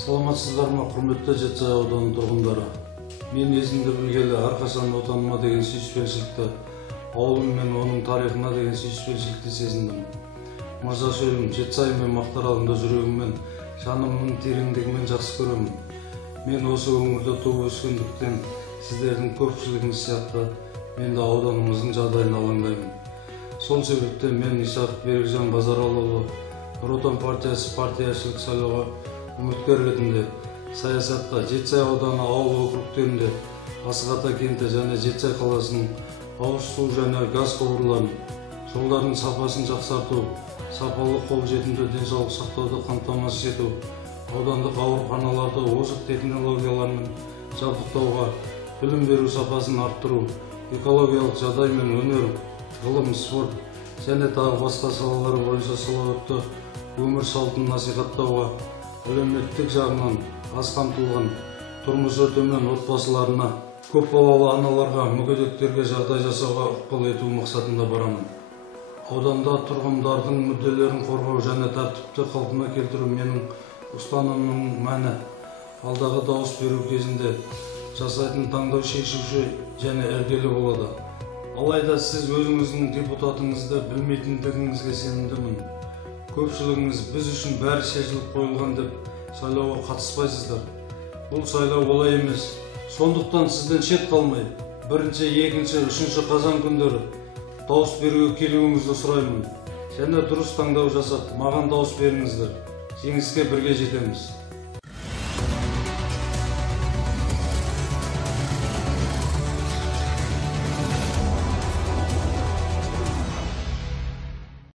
Саламатсыздарма, құрметті Жетісай ауданының тұрғындары. Мен есімді білгелі әрқашан отаныма деген сүйіспеншілікті, ауылым мен оның тарихына деген сүйіспеншілікті сезіндім. Мырза сөйлем, Жетісай мен Мақтааралды жүрегіммен, жанымның тереңдігімен жақсы көремін. Мен осы өңірде туып өскендіктен сіздердің көпшілігіңіз сияқты мен де ауданымыздың жағдайына алаңдаймын. Сол себептен мен Исақов Берікжан Базаралыұлы Нұр Отан партиясы партияшылық сайлауға үміткер ретінде саясатқа Жетісай ауданы ауыл округтерінде Асық Ата кенті және Жетісай қаласының ауыз су және газ құбырларын, жолдардың сапасын жақсарту, сапалы қолжетімді денсаулық сақтауды қамтамасыз ету, аудандық ауруханаларды озық технологиялармен жабдықтауға, білім беру сапасын арттыру, экологиялық жағдай мен өнер, ғылым, спорт және тағы басқа салалар бойынша салауатты өмір салтын насихаттауға, әлеуметтік жағынан аз қамтылған, тұрмысы төмен отбасыларына, көпбалалы аналарға, мүгедектерге жағдай жасауға ықпал ету мақсатында барамын. Ауданда тұрғындардың мүдделерін қорғау және тәртіпті қалпына келтіру менің ұстанымның мәні. Алдағы дауыс беру кезінде жасайтын таңдау шешуші және іргелі болады. Алайда сіз өзіңіздің депутатыңызды білмейтіндігіңізге сенімдімін. Көпшілігіңіз біз үшін бәрі шешіліп қойылған деп сайлауға қатыспайсыздар. Бұл сайлау олай емес. Сондықтан сізден шет қалмай, 1, 2, 3 қазан күндері дауыс беруге келуіңізді сұраймын. Және дұрыс таңдау жасап, маған дауыс беріңіздер. Жеңіске бірге жетеміз.